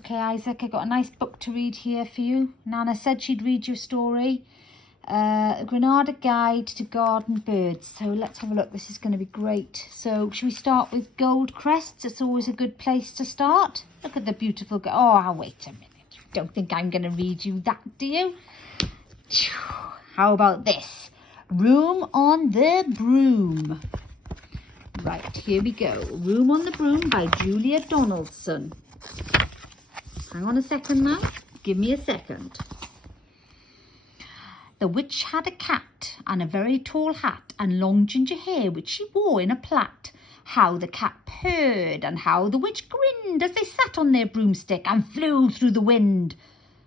Okay, Isaac, I got a nice book to read here for you. Nana said she'd read you a story. A Granada Guide to Garden Birds. So let's have a look. This is going to be great. So should we start with gold crests? It's always a good place to start. Look at the beautiful... Oh, wait a minute. You don't think I'm going to read you that, do you? How about this? Room on the Broom. Right, here we go. Room on the Broom by Julia Donaldson. Hang on a second now. Give me a second. The witch had a cat and a very tall hat and long ginger hair which she wore in a plait. How the cat purred and how the witch grinned as they sat on their broomstick and flew through the wind.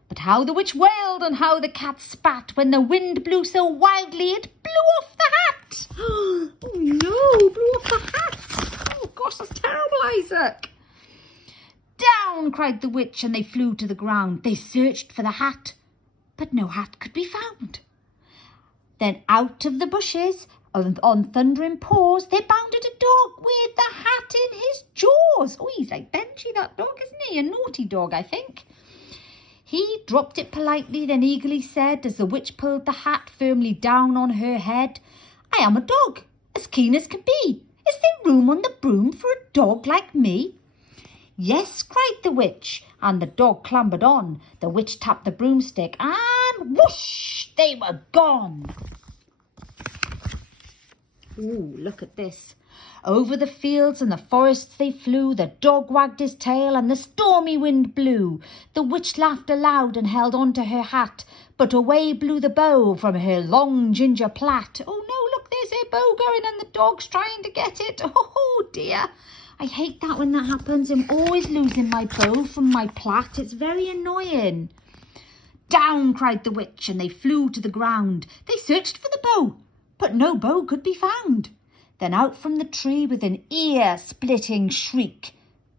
But how the witch wailed and how the cat spat when the wind blew so wildly it blew off the hat. Oh no, blew off the hat. Oh gosh, that's terrible, Isaac. Down, cried the witch, and they flew to the ground. They searched for the hat, but no hat could be found. Then out of the bushes, on thundering paws, there bounded a dog with the hat in his jaws. Oh, he's like Benji, that dog, isn't he? A naughty dog, I think. He dropped it politely, then eagerly said, as the witch pulled the hat firmly down on her head, I am a dog, as keen as can be. Is there room on the broom for a dog like me? Yes, cried the witch, and the dog clambered on. The witch tapped the broomstick, and whoosh, they were gone. Ooh, look at this. Over the fields and the forests they flew. The dog wagged his tail, and the stormy wind blew. The witch laughed aloud and held on to her hat, but away blew the bow from her long ginger plait. Oh no, look, there's her bow going, and the dog's trying to get it. Oh dear. I hate that when that happens. I'm always losing my bow from my plait. It's very annoying. Down, cried the witch, and they flew to the ground. They searched for the bow, but no bow could be found. Then out from the tree with an ear-splitting shriek,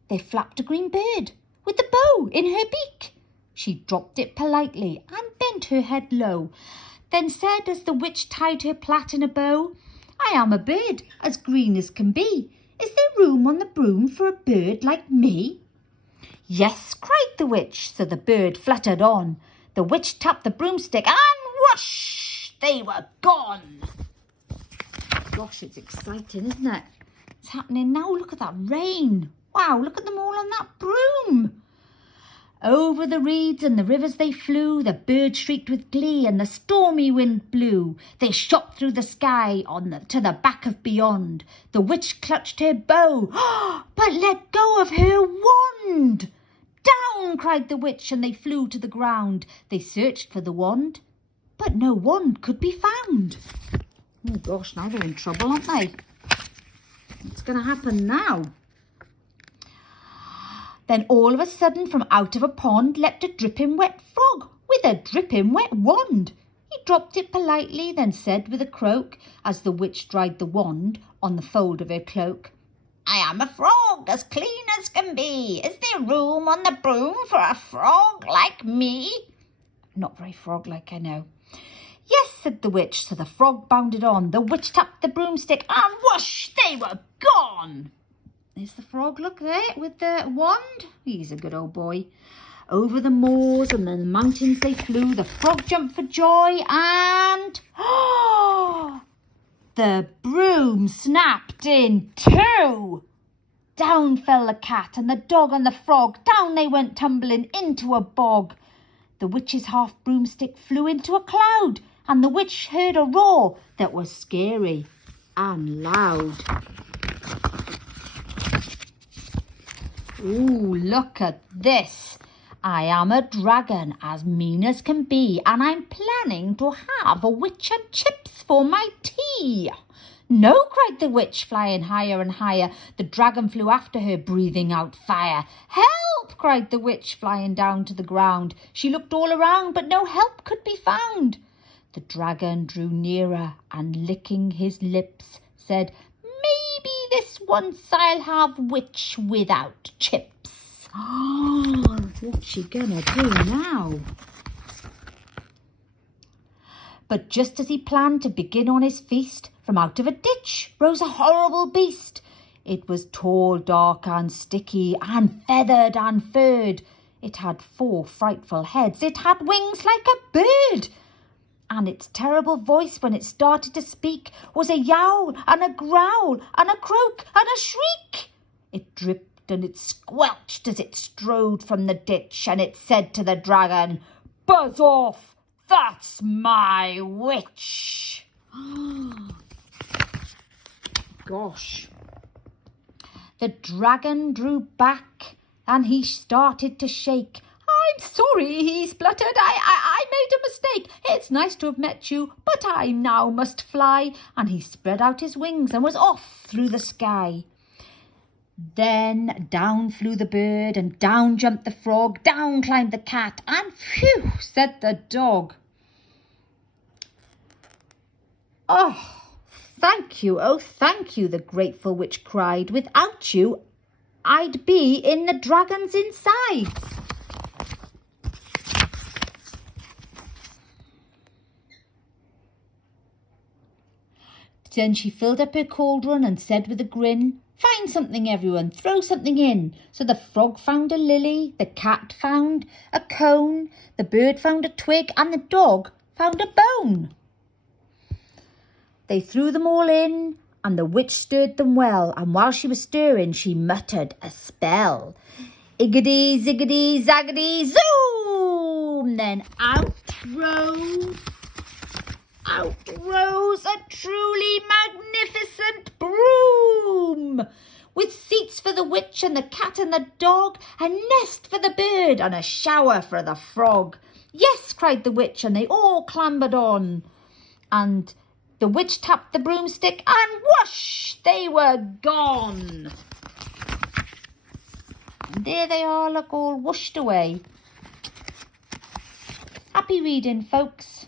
there flapped a green bird with the bow in her beak. She dropped it politely and bent her head low, then said as the witch tied her plait in a bow, I am a bird as green as can be. Is there room on the broom for a bird like me? Yes, cried the witch, so the bird fluttered on. The witch tapped the broomstick and whoosh, they were gone. Gosh, it's exciting, isn't it? It's happening now. Look at that rain. Wow, look at them all on that broom. Over the reeds and the rivers they flew, the birds shrieked with glee and the stormy wind blew. They shot through the sky to the back of beyond. The witch clutched her bow, but let go of her wand. Down, cried the witch, and they flew to the ground. They searched for the wand, but no wand could be found. Oh gosh, now they're in trouble, aren't they? What's going to happen now? Then all of a sudden from out of a pond leapt a dripping wet frog with a dripping wet wand. He dropped it politely, then said with a croak, as the witch dried the wand on the fold of her cloak, I am a frog as clean as can be. Is there room on the broom for a frog like me? Not very frog-like, I know. Yes, said the witch, so the frog bounded on. The witch tapped the broomstick and whoosh, they were gone. There's the frog, look there, with the wand. He's a good old boy. Over the moors and the mountains they flew. The frog jumped for joy and... the broom snapped in two. Down fell the cat and the dog and the frog. Down they went tumbling into a bog. The witch's half broomstick flew into a cloud, and the witch heard a roar that was scary and loud. Ooh, look at this. I am a dragon as mean as can be, and I'm planning to have a witch and chips for my tea. No, cried the witch, flying higher and higher. The dragon flew after her, breathing out fire. Help, cried the witch, flying down to the ground. She looked all around, but no help could be found. The dragon drew nearer and, licking his lips, said, Maybe this once I'll have witch without chips. Oh, what's she gonna do now? But just as he planned to begin on his feast, from out of a ditch rose a horrible beast. It was tall, dark and sticky, and feathered and furred. It had 4 frightful heads. It had wings like a bird. And its terrible voice, when it started to speak, was a yowl and a growl and a croak and a shriek. It dripped and it squelched as it strode from the ditch, and it said to the dragon, "Buzz off, that's my witch." Gosh. The dragon drew back and he started to shake. "I'm sorry," he spluttered. I made a mistake. It's nice to have met you, but I now must fly." And he spread out his wings and was off through the sky. Then down flew the bird, and down jumped the frog, down climbed the cat, and phew, said the dog. "Oh, thank you, oh, thank you," the grateful witch cried. "Without you, I'd be in the dragon's insides." Then she filled up her cauldron and said with a grin, "Find something, everyone, throw something in." So the frog found a lily, the cat found a cone, the bird found a twig, and the dog found a bone. They threw them all in, and the witch stirred them well, and while she was stirring, she muttered a spell. "Iggity, ziggity, zaggity, zoom!" Then out rose a truly magnificent broom, with seats for the witch and the cat and the dog, a nest for the bird and a shower for the frog. "Yes," cried the witch, and they all clambered on. And the witch tapped the broomstick, and whoosh, they were gone. And there they are, look, all whooshed away. Happy reading, folks.